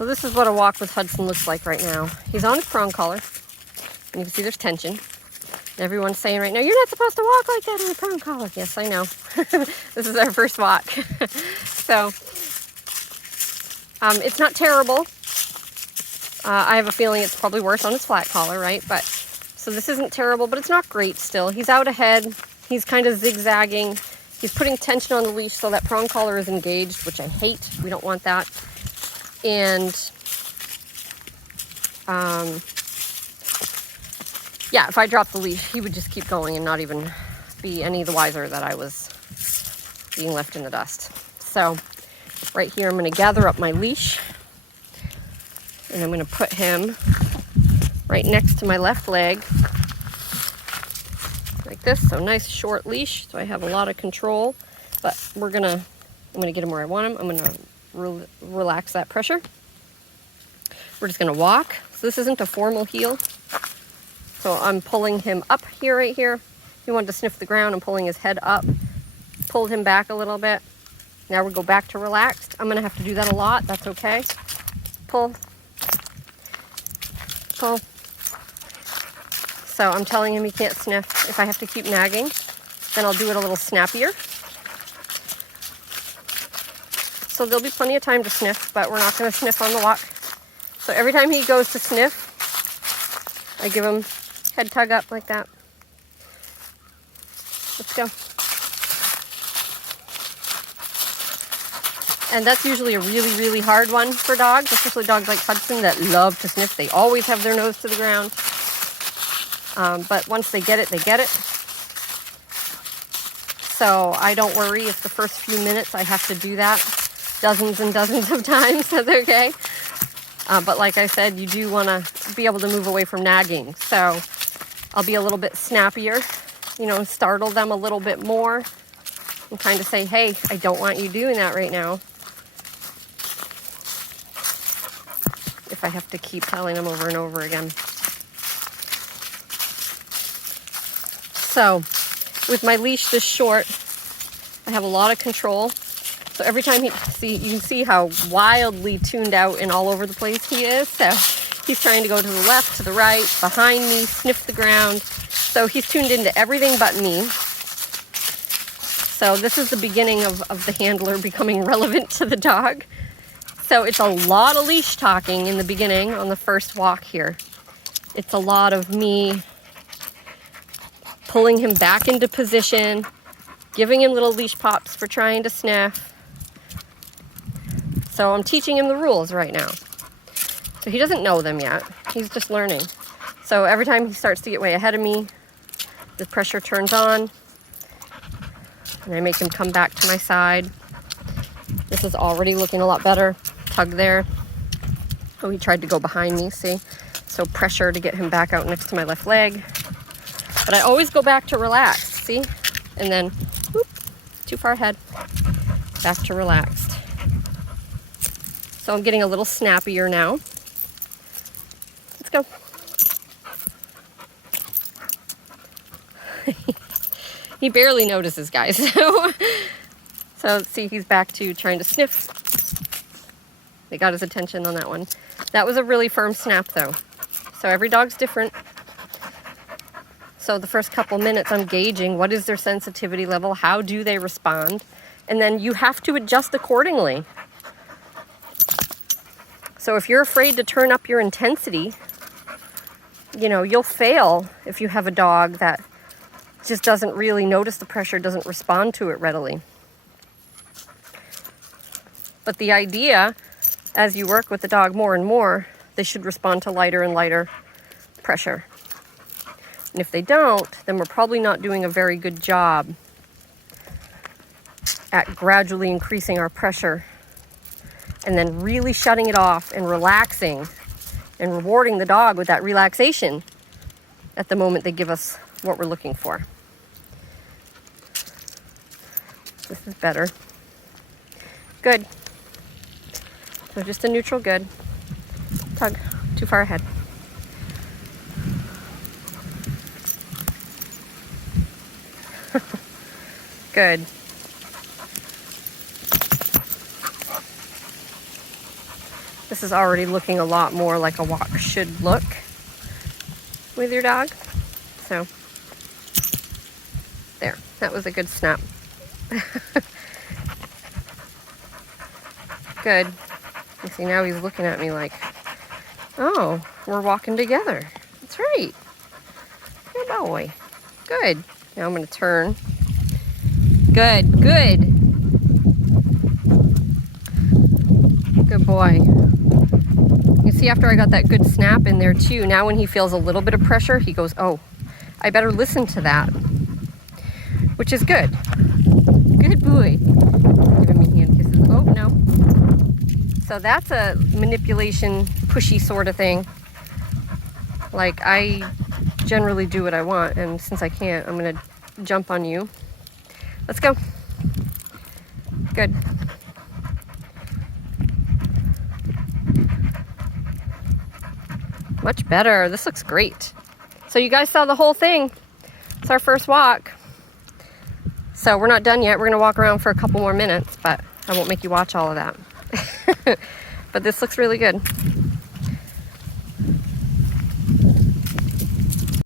So this is what a walk with Hudson looks like right now. He's on his prong collar, and you can see there's tension. Everyone's saying right now, you're not supposed to walk like that on a prong collar. Yes, I know. This is our first walk. So it's not terrible. I have a feeling it's probably worse on his flat collar, right? But so this isn't terrible, but it's not great still. He's out ahead. He's kind of zigzagging. He's putting tension on the leash so that prong collar is engaged, which I hate. We don't want that. And yeah, if I dropped the leash, he would just keep going and not even be any the wiser that I was being left in the dust. So right here, I'm going to gather up my leash, and I'm going to put him right next to my left leg, like this. So nice short leash, so I have a lot of control. But I'm gonna get him where I want him. I'm gonna relax that pressure. We're just gonna walk. So this isn't a formal heel. So I'm pulling him up here, right here. He wanted to sniff the ground. I'm pulling his head up. Pulled him back a little bit. Now we go back to relaxed. I'm gonna have to do that a lot. That's okay. Pull. Pull. So I'm telling him he can't sniff. If I have to keep nagging, then I'll do it a little snappier. So there'll be plenty of time to sniff, but we're not going to sniff on the walk. So every time he goes to sniff, I give him head tug up like that. Let's go. And that's usually a really, really hard one for dogs, especially dogs like Hudson that love to sniff. They always have their nose to the ground. But once they get it, they get it. So I don't worry if the first few minutes I have to do that dozens and dozens of times. That's okay. But like I said, you do want to be able to move away from nagging. So I'll be a little bit snappier, startle them a little bit more and kind of say, hey, I don't want you doing that right now. If I have to keep telling them over and over again. So with my leash this short, I have a lot of control. So every time you can see how wildly tuned out and all over the place he is. So he's trying to go to the left, to the right, behind me, sniff the ground. So he's tuned into everything but me. So this is the beginning of the handler becoming relevant to the dog. So it's a lot of leash talking in the beginning on the first walk here. It's a lot of me pulling him back into position, giving him little leash pops for trying to sniff. So I'm teaching him the rules right now. So he doesn't know them yet. He's just learning. So every time he starts to get way ahead of me, the pressure turns on, and I make him come back to my side. This is already looking a lot better. Tug there. Oh, he tried to go behind me, see? So pressure to get him back out next to my left leg. But I always go back to relaxed, see? And then, whoop, too far ahead. Back to relaxed. So I'm getting a little snappier now. Let's go. He barely notices, guys. So see, he's back to trying to sniff. They got his attention on that one. That was a really firm snap, though. So every dog's different. So the first couple minutes, I'm gauging what is their sensitivity level, how do they respond, and then you have to adjust accordingly. So if you're afraid to turn up your intensity, you'll fail if you have a dog that just doesn't really notice the pressure, doesn't respond to it readily. But the idea, as you work with the dog more and more, they should respond to lighter and lighter pressure. And if they don't, then we're probably not doing a very good job at gradually increasing our pressure and then really shutting it off and relaxing and rewarding the dog with that relaxation at the moment they give us what we're looking for. This is better. Good. So just a neutral good. Tug. Too far ahead. Good. This is already looking a lot more like a walk should look with your dog. So, there, that was a good snap. Good. You see, now he's looking at me like, oh, we're walking together. That's right. Good boy. Good. Now I'm going to turn. Good, good. Good boy. You see, after I got that good snap in there too, now when he feels a little bit of pressure, he goes, oh, I better listen to that. Which is good. Good boy. Giving me hand kisses. Oh, no. So that's a manipulation, pushy sort of thing. Like, I generally do what I want, and since I can't, I'm gonna jump on you. Let's go. Good. Much better. This looks great. So you guys saw the whole thing. It's our first walk. So we're not done yet. We're gonna walk around for a couple more minutes, but I won't make you watch all of that. But this looks really good.